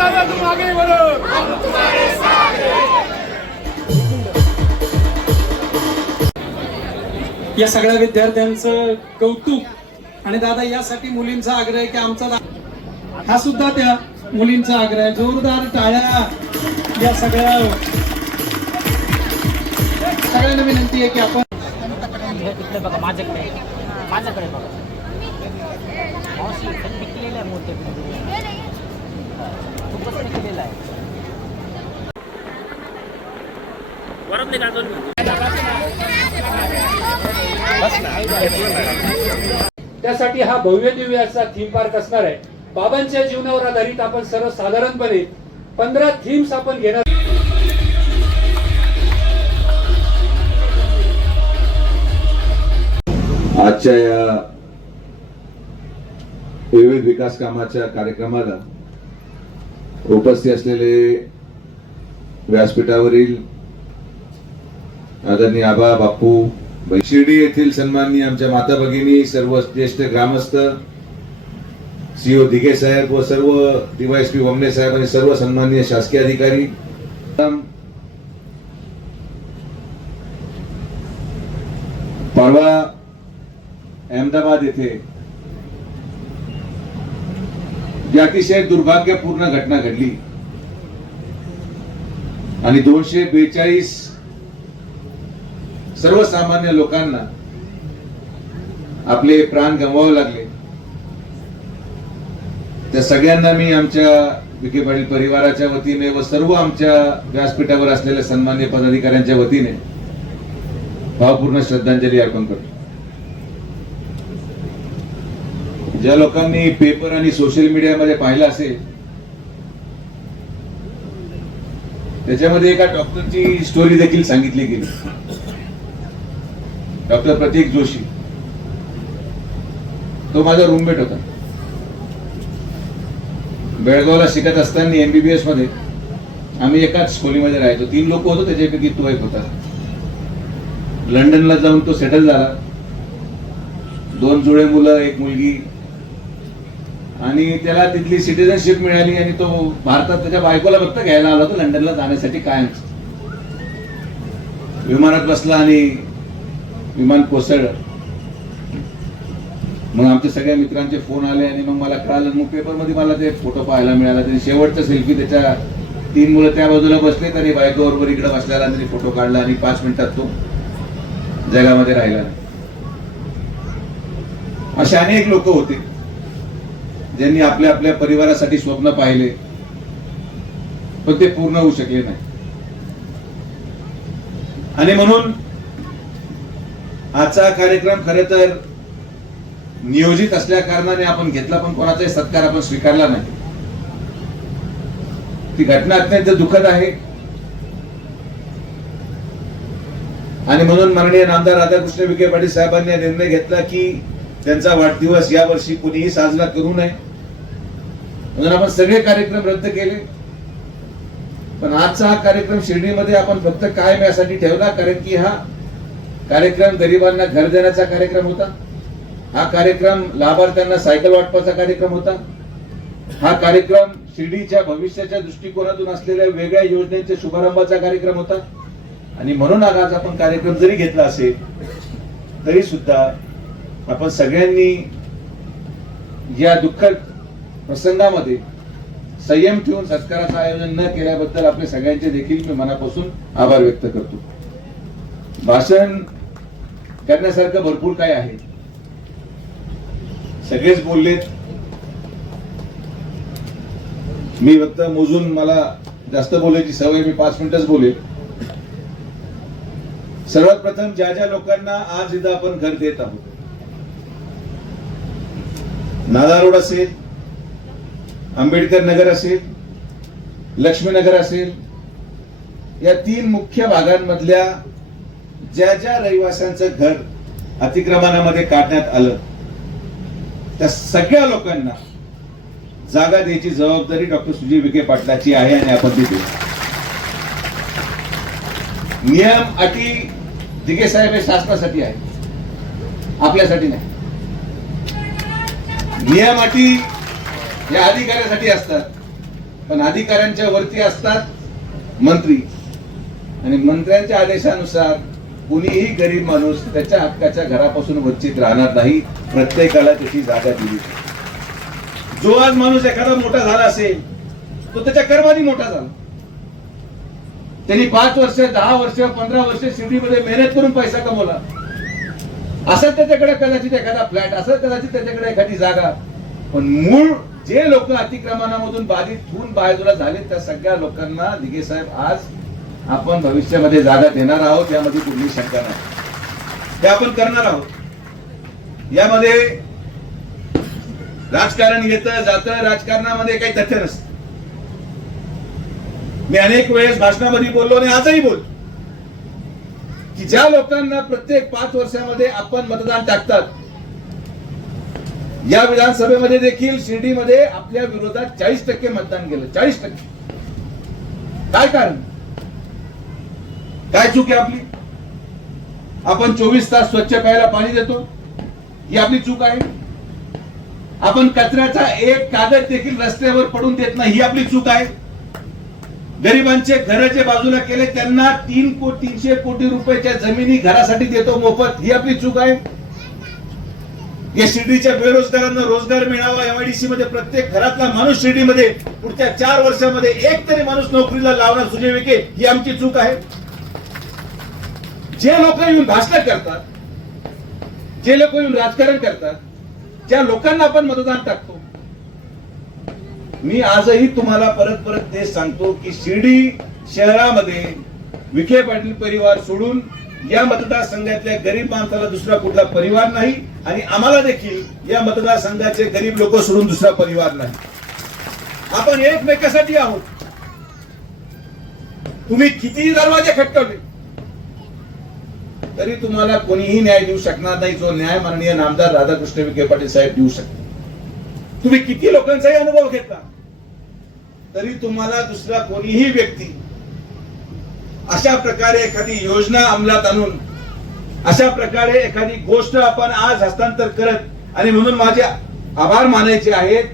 दादा तुम आगे बढ़ो या सगळ्या विद्यार्थ्यांचं कौतुक आणि दादा यासाठी मुलींचा आग्रह आहे की आमचा दा- हा सुद्धा त्या मुलींचा आग्रह आहे. जोरदार टाळ्या या सगळ्या सगळ्यांना विनंती आहे की आपण माझ्याकडे माझ्याकडे बघा मावशी इथं टिकलेलं आहे मोठे खूपच टिकलेलं आहे त्यासाठी हा भव्य दिव्य असा थीम पार्क असणार आहे. बाबांच्या जीवनावर आधारित आपण सर्वसाधारणपणे पंधरा थीम्स आपण घेणार आजच्या या विविध विकास कामाच्या कार्यक्रमाला उपस्थित असलेले व्यासपीठावरील आदरणीय आबा बापू शिर्डी येथील सन्माननीय आमच्या माता भगिनी सर्व ज्येष्ठ ग्रामस्थ सीओ दिघे साहेब व सर्व डीवायएसपी वमने साहेब आणि सर्व सन्माननीय शासकीय अधिकारी. पाडवा अहमदाबाद येथे जी अतिशय दुर्भाग्यपूर्ण घटना घडली आणि दोनशे बेचाळीस सर्वसामान्य लोकांना आपले प्राण गमवावे लागले. त्या सगळ्यांना मी आमच्या विखे पाटील परिवाराच्या वतीने व सर्व आमच्या व्यासपीठावर असलेल्या सन्मान्य पदाधिकाऱ्यांच्या वतीने भावपूर्ण श्रद्धांजली अर्पण करतो. ज्या लोकांनी पेपर आणि सोशल मीडियामध्ये पाहिलं असेल त्याच्यामध्ये एका डॉक्टरची स्टोरी देखील सांगितली गेली. डॉक्टर प्रतीक जोशी. तो माझा रूममेट होता. बेळगावला शिकत असताना एमबीबीएसमध्ये आम्ही एकाच खोलीमध्ये राहायचो. तीन लोक होतो त्याच्यापैकी तो एक होता. लंडनला जाऊन तो सेटल झाला. दोन जुळे मुलं एक मुलगी. आणि त्याला तिथली सिटिझनशिप मिळाली आणि तो भारतात त्याच्या बायकोला फक्त घ्यायला आला होता. लंडनला जाण्यासाठी कायम विमानात बसला आणि विमान कोसळलं. मग आमच्या सगळ्या मित्रांचे फोन आले आणि मग मला कळालं मग पेपरमध्ये मला ते फोटो पाहायला मिळाला. त्याने शेवटचा सेल्फी त्याच्या तीन मुलं त्या बाजूला बसले तरी बायकोबरोबर इकडे बसल्याला आणि फोटो काढला आणि पाच मिनिटात तो जगामध्ये राहिला. असे अनेक लोक होते ज्यांनी आपल्या आपल्या परिवारासाठी स्वप्न पाहिले पण ते पूर्ण होऊ शकले नाही. आणि म्हणून आजचा कार्यक्रम खरे तर नियोजित असल्या कारणाने आपण घेतला पण कोणाचाही सत्कार आपण स्वीकारला नाही. ती घटना अत्यंत दुःखद आहे. आणि म्हणून माननीय नामदार राधाकृष्ण विखे पाटील साहेबांनी निर्णय घेतला की त्यांचा वाढदिवस यावर्षी कुणीही साजरा करू नये. म्हणून आपण सगळे कार्यक्रम रद्द केले. पण आजचा हा कार्यक्रम शिर्डीमध्ये आपण फक्त कायम यासाठी ठेवला कारण की हा कार्यक्रम गरिबांना घर देण्याचा कार्यक्रम होता. हा कार्यक्रम लाभार्थ्यांना सायकल वाटपाचा कार्यक्रम होता. हा कार्यक्रम शिर्डीच्या भविष्याच्या दृष्टिकोनातून असलेल्या वेगळ्या योजनेच्या शुभारंभाचा कार्यक्रम होता. आणि म्हणून आज आपण कार्यक्रम जरी घेतला असेल तरी सुद्धा आपण सगळ्यांनी या दुःखद प्रसंगामध्ये संयम ठेवून सत्काराचं आयोजन न केल्याबद्दल आपले सगळ्यांचे देखील मी मनापासून आभार व्यक्त करतो. भाषण करण्यासारखं भरपूर काय आहे. सगळेच बोललेत. मी फक्त मोजून मला जास्त बोलायची सवय मी पाच मिनिटच बोलेल. सर्वात प्रथम ज्या ज्या लोकांना आज इथं आपण घर देत आहोत. नादा रोड असेल आंबेडकर नगर असेल लक्ष्मीनगर असेल या तीन मुख्य भागांमधल्या ज्या ज्या रहिवाशांचं घर अतिक्रमणामध्ये काढण्यात आलं त्या सगळ्या लोकांना जागा द्यायची जबाबदारी डॉक्टर सुजय विखे पाटलाची आहे आणि आपण ती देऊ. नियम अटी दिघे साहेब हे शासनासाठी आहे आपल्यासाठी नाही. नियम अटी या अधिकाऱ्यासाठी असतात. पण अधिकाऱ्यांच्या वरती असतात मंत्री. आणि मंत्र्यांच्या आदेशानुसार कुणीही गरीब माणूस त्याच्या हक्काच्या घरापासून वंचित राहणार नाही. प्रत्येकाला त्याची जागा दिली जो आज माणूस एखादा मोठा झाला असेल तो त्याच्या कर्माने मोठा झाला. त्यांनी पाच वर्ष दहा वर्ष पंधरा वर्ष शिर्डीमध्ये मेहनत करून पैसा कमवला. असं त्याच्याकडे कदाचित एखादा फ्लॅट असं कदाचित त्याच्याकडे एखादी जागा. पण मूळ जे लोक अतिक्रमणामधून बाधित होऊन बाहेर झाले त्या सगळ्या लोकांना दिगे साहेब आज आपण भविष्यामध्ये जागा देणार आहोत यामध्ये कुठली शंका नाही. ते आपण करणार आहोत. यामध्ये राजकारण येत जातं राजकारणामध्ये काही तथ्य नसतं. मी अनेक वेळेस भाषणामध्ये बोललो आणि आजही बोल की ज्या लोकांना प्रत्येक पाच वर्षामध्ये आपण मतदान टाकतात या विधानसभेमध्ये देखील शिर्डीमध्ये आपल्या विरोधात चाळीस टक्के मतदान गेलं चाळीस टक्के. काय कारण? काय चूक आहे आपली? आपण चोवीस तास स्वच्छ प्यायला पाणी देतो. ही आपली चूक आहे. आपण कचऱ्याचा एक कागद देखील रस्त्यावर पडून देत नाही ही आपली चूक आहे. गरिबांचे घर जे बाजूला केले त्यांना तीन कोटी तीनशे कोटी रुपयाच्या जमिनी घरासाठी देतो मोफत ही आपली चूक आहे. या शिर्डीच्या बेरोजगारांना रोजगार मिळावा एमआयडीसी मध्ये प्रत्येक घरातला माणूस शिर्डीमध्ये पुढच्या चार वर्षामध्ये एक तरी माणूस नोकरीला लावणार सुजय विखे ही आमची चूक आहे. जे लोक येऊन भाषण करतात जे लोक येऊन राजकारण करतात ज्या लोकांना आपण मतदान टाकतो. मी आजही तुम्हाला परत परत ते सांगतो की शिर्डी शहरामध्ये विखे पाटील परिवार सोडून या मतदारसंघातल्या गरीब माणसाला दुसरा कुठला परिवार नाही आणि आम्हाला देखील या मतदारसंघाचे गरीब लोक सोडून दुसरा परिवार नाही. आपण एकमेकासाठी आहोत. तुम्ही कितीही दरवाजे खटकवले तरी तुम्हाला कोणीही न्याय देऊ शकणार नाही. जो न्याय माननीय नामदार राधाकृष्ण विखे पाटील साहेब देऊ शकतात तुम्ही किती लोकांचाही अनुभव घेतला. तरी तुम्हाला दुसरा कोणीही व्यक्ती अशा प्रकारे एखादी योजना अंमलात आणून अशा प्रकारे एखादी गोष्ट आपण आज हस्तांतर करत आणि म्हणून माझे आभार मानायचे आहेत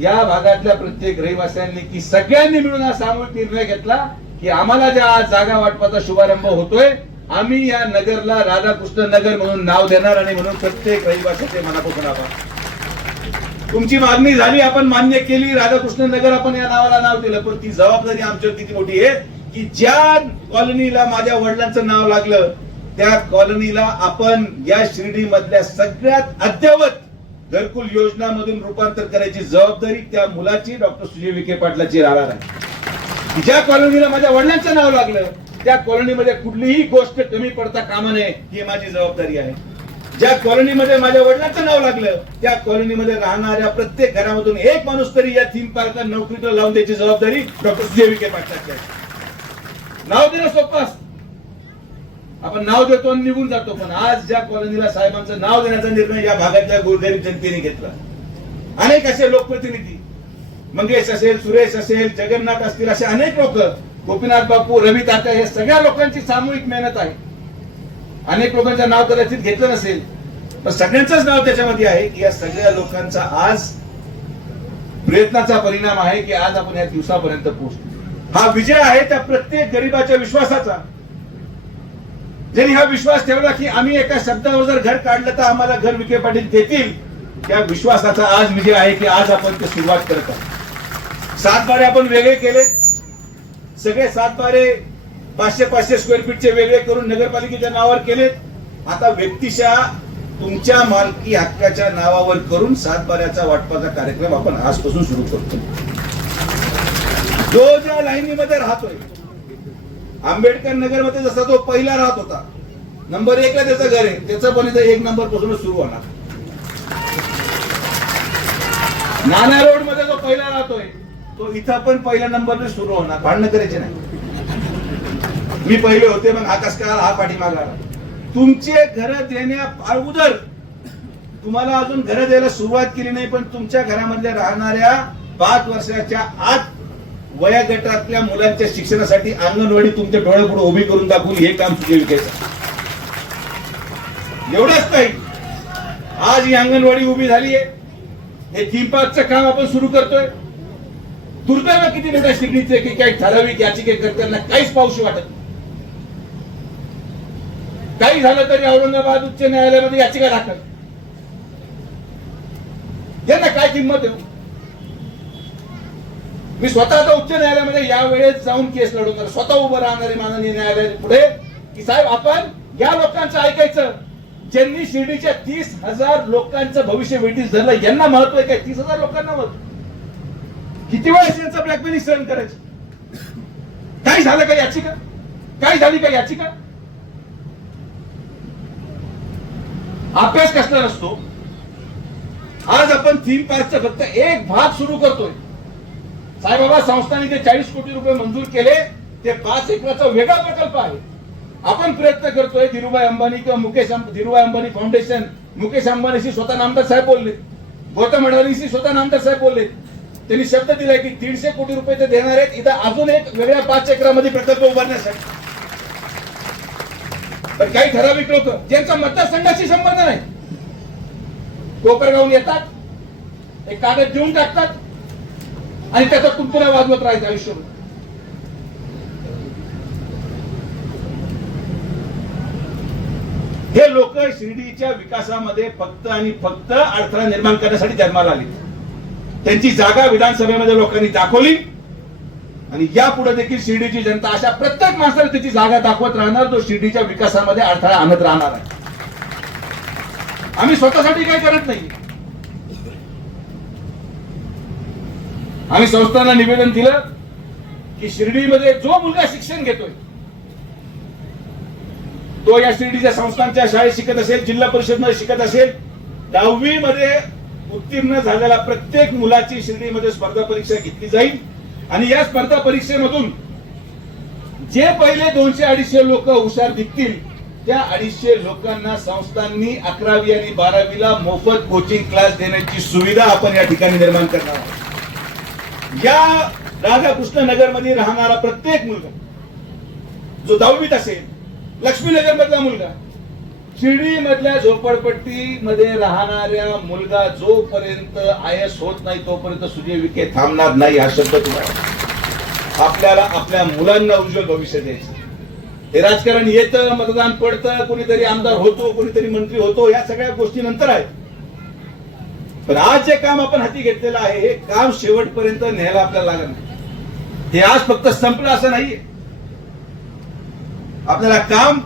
या भागातल्या प्रत्येक रहिवाशांनी की सगळ्यांनी मिळून हा सामूहिक निर्णय घेतला की आम्हाला ज्या आज जागा वाटपाचा शुभारंभ होतोय आम्ही या नगरला राधाकृष्ण नगर म्हणून नाव देणार आणि म्हणून प्रत्येक रहिवाशाचे मनापासून आभार. तुमची मागणी झाली आपण मान्य केली. राधाकृष्ण नगर आपण या नावाला नाव दिलं. पण ती जबाबदारी आमच्यावर किती मोठी आहे की ज्या कॉलनीला माझ्या वडिलांचं नाव लागलं त्या कॉलनीला आपण या शिर्डी मधल्या सगळ्यात अद्ययावत घरकुल योजना मधून रूपांतर करायची जबाबदारी त्या मुलाची डॉक्टर सुजय विखे पाटलाची राहणार आहे. ज्या कॉलनीला माझ्या वडिलांचं नाव लागलं त्या कॉलनीमध्ये कुठलीही गोष्ट कमी पडता कामा नये ही माझी जबाबदारी आहे. ज्या कॉलनीमध्ये माझ्या वडिलांचं नाव लागलं त्या कॉलनीमध्ये राहणाऱ्या प्रत्येक घरामधून एक माणूस तरी या थीम पार्कला नोकरीला लावून द्यायची जबाबदारी डॉक्टर सुजय विखे पाटलाची आहे. नाव देणं सोपं आपण नाव देतो आणि निघून जातो पण आज ज्या कॉलनीला साहेबांचं नाव देण्याचा निर्णय या भागातल्या गोरगरीब जनतेने घेतला. अनेक असे लोकप्रतिनिधी मंगेश असेल सुरेश असेल जगन्नाथ असतील असे अनेक लोक गोपीनाथ बापू रवी तात्या हे सगळ्या लोकांची सामूहिक मेहनत आहे. अनेक लोकांचं नाव कदाचित घेतलं नसेल पण सगळ्यांचंच नाव त्याच्यामध्ये आहे की या सगळ्या लोकांचा आज प्रयत्नाचा परिणाम आहे की आज आपण या दिवसापर्यंत पोहोचतो हा विजय आहे त्या प्रत्येक गरीबाच्या विश्वासाचा. ज्यांनी हा विश्वास ठेवला की आम्ही एका शब्दावर जर घर काढलं तर आम्हाला घर विखे पाटील देतील त्या विश्वासाचा आज विजय आहे की आज आपण ते सुरुवात करत आहोत. सात बारे आपण वेगळे केले सगळे सातबारे पाचशे पाचशे स्क्वेअर फीटचे वेगळे करून नगरपालिकेच्या नावावर केलेत. आता व्यक्तिशः तुमच्या मालकी हक्काच्या नावावर करून सातबाऱ्याचा वाटपाचा कार्यक्रम आपण आजपासून सुरू करतो. जो ज्या लाईनीमध्ये राहतोय आंबेडकर नगरमध्ये जसा तो पहिला राहत होता नंबर एक ला त्याचं घर आहे त्याचं पण इथं एक नंबर पासूनच सुरू होणार. नाना रोडमध्ये जो पहिला राहतोय तो इथं पण पहिल्या नंबरने सुरू होणार. भांडणं करायचे नाही. मी पहिले होते मग आकाश का हा पाठीमागा तुमचे घर देण्या अगोदर तुम्हाला अजून घर द्यायला सुरुवात केली नाही पण तुमच्या घरामधल्या राहणाऱ्या पाच वर्षाच्या आत वया गटातल्या मुलांच्या शिक्षणासाठी अंगणवाडी तुमच्या डोळ्यापुढे उभी करून दाखवून हे काम विकायचं. एवढंच नाही. आज ही अंगणवाडी उभी झाली आहे हे थीम पार्कचं काम आपण सुरू करतोय. दुर्दैव किती मोठ्या शिर्डीचे की काही ठराविक याचिके करताना काहीच पावशी वाटत नाही. काही झालं तरी औरंगाबाद उच्च न्यायालयामध्ये याचिका दाखल. यांना काय किंमत आहे? मी स्वतः आता उच्च न्यायालयामध्ये यावेळेस जाऊन केस लढवणार स्वतः उभं राहणारे माननीय न्यायालय पुढे. की साहेब आपण या लोकांचं ऐकायचं. ज्यांनी शिर्डीच्या तीस हजार लोकांचं भविष्य वेटीस धरलं यांना महत्त्व आहे काय? तीस हजार लोकांना महत्त्व किती वेळेस यांचं ब्लॅकमेलिंग सहन करायचं? काय झालं का याचिका? काय झाली का याचिका? अभ्यास कसला असतो? आज आपण थीम पार्कचा फक्त एक भाग सुरू करतोय. साईबाबा संस्थांनी ते चाळीस कोटी रुपये मंजूर केले ते पाच एकराचा वेगळा प्रकल्प आहे. आपण प्रयत्न करतोय धीरुभाई अंबानी किंवा मुकेश धीरुभाई अंबानी फाउंडेशन मुकेश अंबानीशी स्वतः नामदार साहेब बोलले. गौतम अडवाणीशी स्वतः नामदार साहेब बोलले. त्यांनी शब्द दिलाय की दीडशे कोटी रुपये ते देणार आहेत. इथं अजून एक वेगळ्या पाच एकरामध्ये प्रकल्प उभारण्यासाठी. पण काही ठराविक लोक ज्यांचा मतदारसंघाशी संबंध नाही कोपरगावून येतात एक कागद देऊन टाकतात आणि त्याचा तुमतुरा वाजवत राहायचं आयुष्य हे लोक शिर्डीच्या विकासामध्ये फक्त आणि फक्त अडथळा निर्माण करण्यासाठी जन्माला आले त्यांची जागा विधानसभेमध्ये लोकांनी दाखवली. आणि यापुढे देखील शिर्डीची जनता अशा प्रत्येक माणसाला त्याची जागा दाखवत राहणार जो शिर्डीच्या विकासामध्ये अडथळा आणत राहणार आहे. आम्ही स्वतःसाठी काही करत नाही आम्ही संस्थांना निवेदन दिलं की शिर्डीमध्ये जो मुलगा शिक्षण घेतोय तो या शिर्डीच्या संस्थांच्या शाळेत शिकत असेल जिल्हा परिषदमध्ये शिकत असेल दहावी मध्ये उत्तीर्ण झालेल्या प्रत्येक मुलाची श्रेणीमध्ये स्पर्धा परीक्षा घेतली जाईल. आणि या स्पर्धा परीक्षेमधून जे पहिले दोनशे अडीचशे लोक हुशार दिसतील त्या अडीचशे लोकांना संस्थांनी अकरावी आणि बारावीला मोफत कोचिंग क्लास देण्याची सुविधा आपण या ठिकाणी निर्माण करणार आहोत. या राधाकृष्ण नगरमध्ये राहणारा प्रत्येक मुलगा जो दहावीत असेल लक्ष्मीनगर मधला मुलगा शिर्डी मधल्या झोपडपट्टी मध्ये राहणाऱ्या मुलगा जोपर्यंत आयस होत नाही तोपर्यंत सुजय विखे थांबणार नाही हा शब्द तुम्हाला आपल्याला आपल्या मुलांना उज्ज्वल भविष्य द्यायचं हे राजकारण येतं मतदान पडतं कोणीतरी आमदार होतो कोणीतरी मंत्री होतो या सगळ्या गोष्टी नंतर आहेत. पण आज जे काम आपण हाती घेतलेलं आहे हे काम शेवटपर्यंत न्यायला आपल्याला लागत नाही. हे आज फक्त संपलं असं नाहीये. आपल्याला काम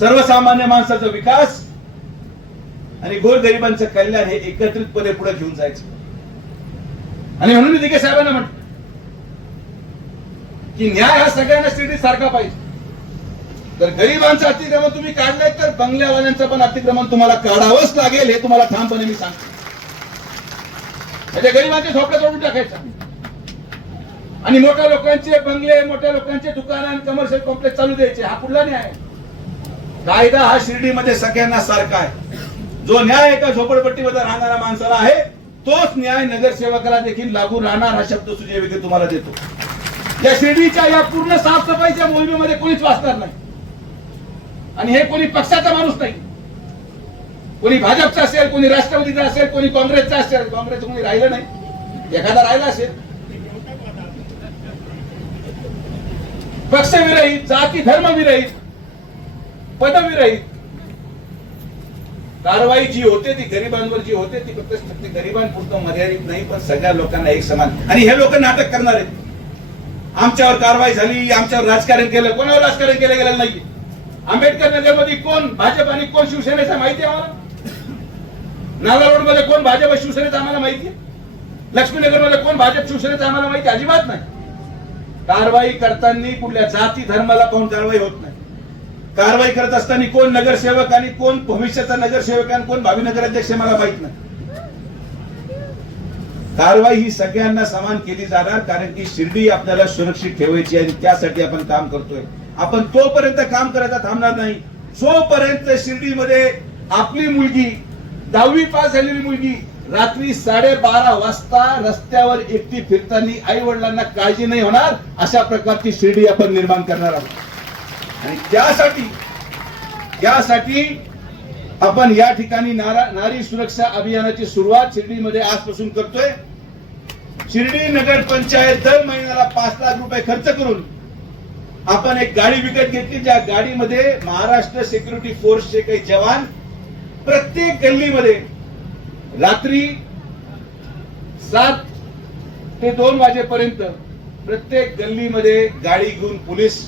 सर्वसामान्य माणसाचा विकास आणि गोरगरिबांचं कल्याण हे एकत्रितपणे पुढे घेऊन जायचं. आणि म्हणून मी दिगे साहेबांना म्हटलं की न्याय हा सगळ्यांना स्थितीत सारखा पाहिजे. तर गरिबांचं अतिक्रमण तुम्ही काढलंय तर बंगल्यावाल्यांचं पण अतिक्रमण तुम्हाला काढावंच लागेल हे तुम्हाला ठामपणे मी सांगतो. म्हणजे गरिबांचे झोपडे तोडून टाकायचं आणि मोठ्या लोकांचे बंगले मोठ्या लोकांचे दुकान आणि कमर्शियल कॉम्प्लेक्स चालू द्यायचे. हा कुठला न्याय आहे? कायदा हा शिर्डीमध्ये सगळ्यांना सारखा आहे. जो न्याय एका झोपडपट्टीमध्ये राहणाऱ्या माणसाला आहे तोच न्याय नगरसेवकाला देखील लागू राहणार हा शब्द सुजय विखे तुम्हाला देतो. या शिर्डीच्या या पूर्ण साफसफाईच्या मोहिमेमध्ये कोणीच वाचणार नाही. आणि हे कोणी पक्षाचा माणूस नाही. कोणी भाजपचा असेल कोणी राष्ट्रवादीचा असेल कोणी काँग्रेसचा असेल काँग्रेस कोणी राहिलं नाही. एखादा राहिला असेल. पक्षविरहित जाती धर्मविरहित पदविरहित कारवाई जी होते ती गरिबांवर जी होते ती फक्त फक्त गरिबांपुरतं मर्यादित नाही पण सगळ्या लोकांना एक समान. आणि हे लोक नाटक करणार आहेत. आमच्यावर कारवाई झाली आमच्यावर राजकारण केलं कोणावर राजकारण केलं गेलं नाही आंबेडकर नगरमध्ये कोण भाजप आणि कोण शिवसेनेचा माहिती आहे आम्हाला? नाला रोडमध्ये कोण भाजप शिवसेनेचा आम्हाला माहिती आहे? लक्ष्मीनगरमध्ये कोण भाजप शिवसेनेचा आम्हाला माहिती अजिबात नाही. कारवाई करताना कुठल्या जाती धर्माला पाहून कारवाई होत नाही. कारवाई करत असताना कोण नगरसेवक आणि कोण भविष्याचा नगरसेवक आणि कोण भावी नगराध्यक्ष मला माहीत नाही. कारवाई ही सगळ्यांना समान केली जाणार कारण की शिर्डी आपल्याला सुरक्षित ठेवायची आणि त्यासाठी आपण काम करतोय. आपण तोपर्यंत काम करायचा थांबणार नाही. जोपर्यंत शिर्डीमध्ये आपली मुलगी दहावी पास झालेली मुलगी रात्री साडेबारा वाजता रस्त्यावर एकटी फिरताना आई वडिलांना काळजी नाही होणार अशा प्रकारची शिर्डी आपण निर्माण करणार आहोत. आणि त्यासाठी त्यासाठी आपण या ठिकाणी नारा- नारी सुरक्षा अभियानाची सुरुवात शिर्डीमध्ये आजपासून करतोय. शिर्डी नगर पंचायत दर महिन्याला पाच लाख रुपये खर्च करून आपण एक गाडी विकत घेतली. ज्या गाडीमध्ये महाराष्ट्र सिक्युरिटी फोर्सचे काही जवान प्रत्येक गल्लीमध्ये रात्री सात ते दोन वाजेपर्यंत प्रत्येक गल्लीमध्ये गाडी घेऊन पोलीस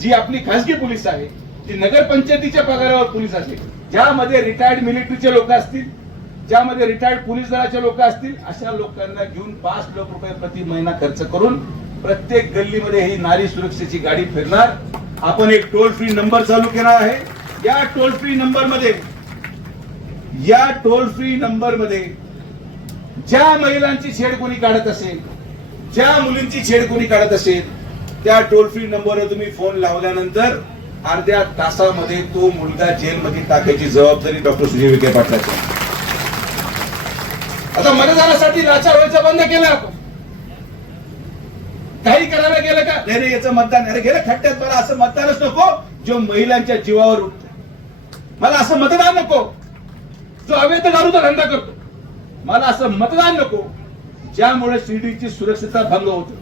जी आपली खासगी पोलीस आहे ती नगरपंचायतीच्या पगारावर पोलीस असेल ज्यामध्ये रिटायर्ड मिलिटरीचे लोक असतील ज्यामध्ये रिटायर्ड पोलीस दलाचे लोक असतील अशा लोकांना घेऊन पाच लाख रुपये प्रति महिना खर्च करून प्रत्येक गल्लीमध्ये ही नारी सुरक्षेची गाडी फिरणार. आपण एक टोल फ्री नंबर चालू केला आहे. या टोल फ्री नंबरमध्ये या टोल फ्री नंबरमध्ये ज्या महिलांची छेड कोणी काढत असेल ज्या मुलींची छेड कोणी काढत असेल त्या टोल फ्री नंबरवर तुम्ही फोन लावल्यानंतर अर्ध्या तासामध्ये तो मुलगा जेलमध्ये टाकायची जबाबदारी डॉक्टर सुजय विखे पाटलाची आता मतदानासाठी लाचार व्हायचं बंद केलं आपण. काही करायला गेलं का? नाही रे याचं मतदान अरे गेलं खट्ट्यात मला असं मतदानच नको. जो महिलांच्या जीवावर उठतो मला असं मतदान नको. जो अवैध दारूचा धंदा करतो. मला असं मतदान नको. ज्यामुळे शिर्डीची सुरक्षितता भंग होतो.